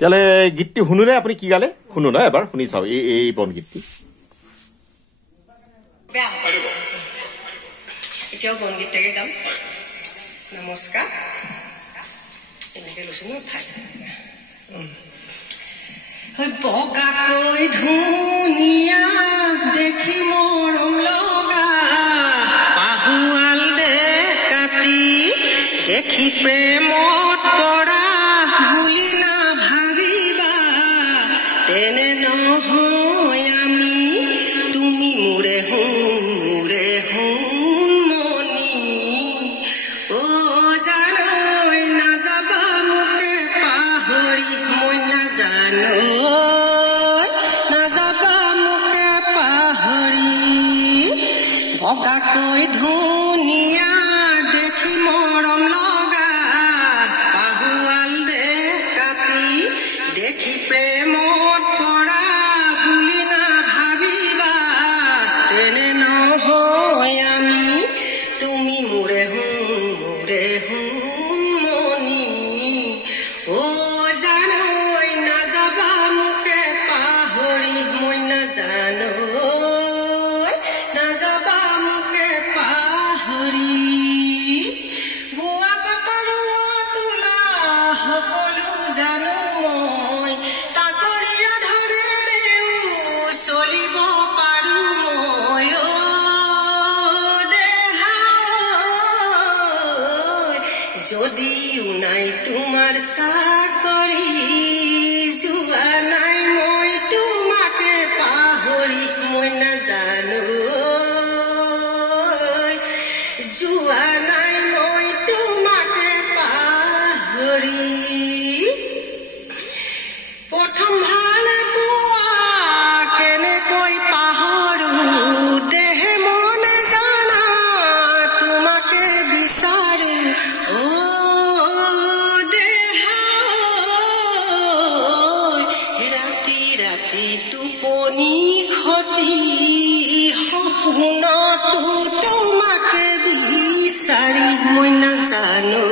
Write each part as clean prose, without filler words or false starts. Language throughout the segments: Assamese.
তেতিয়াহ'লে গীতটি শুনোনে আপুনি কি গালে শুনো ন এবাৰ শুনি চাওঁ এই বন গীতটি এতিয়াও বনগীতটাকে গাম নমস্কাৰ এনেকৈ লৈছো ন ঠাই বগাকৈ ধুনীয়া দেখি মৰম লগা পাহুৱাল দে কাটি দেখি প্ৰেমত পৰা বুলি নাভাবিবা তেনে নহয় আমি তুমি মোৰে হুন মনি অ জানৈ নাযাবা মোকে পাহৰি মই নাজানো নাযাবা মোকে পাহৰি বগাকৈ ধুনীয়া দেখি মৰম লগা পাহুৱাল দে কাটি দেখি প্ৰেমত পৰা বুলি নাভাবিবা তেনে নহয় আমি তুমি মোৰে হুন মনি অ জানৈ নাযাবা মোকে পাহৰি মই নাজানো নাযাবা মোকে পাহৰি বোৱা কপালো তোলা সকলো জানো মই তাকৰীয়া ধৰেৰেও চলিব পাৰো মই অ যদিও নাই তোমাৰ চাকৰি যোৱা নাই মই তোমাকে পাহৰি মই নাজানো যোৱা নাই মই তোমাকে পাহৰি প্ৰথম ভাল পোৱা কেনেকৈ পাহৰো দেহে মনে জানা তোমাকে বিচাৰো ৰাতি টোপনি ঘটি সপোনতো তোমাকে বিচাৰি মই নাজানো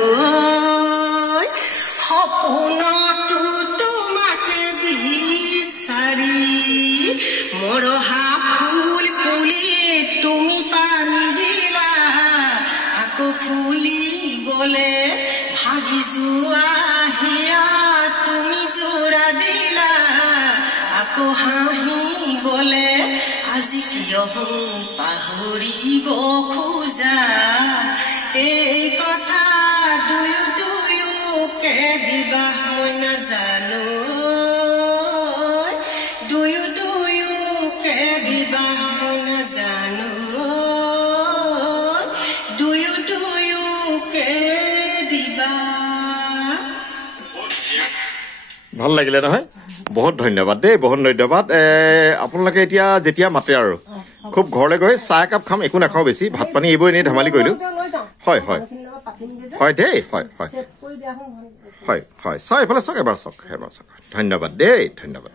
সপোনতো তোমাকে বিচাৰি মৰহা ফুল ফুলি তুমি পানী দিলা আকৌ ফুলিবলে ভাগি যোৱা হিয়া তুমি যোৰা দিলা আকৌ হাঁহিবলে আজি কিয় পাহৰিব খোজা এই কথা দুয়োকে দিবা মই নাজানো দুয়োকে দিবা মই নাজানো দুয়োকে দিবা ভাল লাগিলে নহয় বহুত ধন্যবাদ দেই বহুত ধন্যবাদ আপোনালোকে এতিয়া যেতিয়া মাতে আৰু খুব ঘৰলৈ গৈ চাহ একাপ খাম একো নাখাওঁ বেছি ভাত পানী এইবোৰ এনেই ধেমালি কৰিলোঁ হয় হয় হয় দেই হয় হয় হয় হয় চাওক এইফালে চাওক এবাৰ চাওক ধন্যবাদ দেই ধন্যবাদ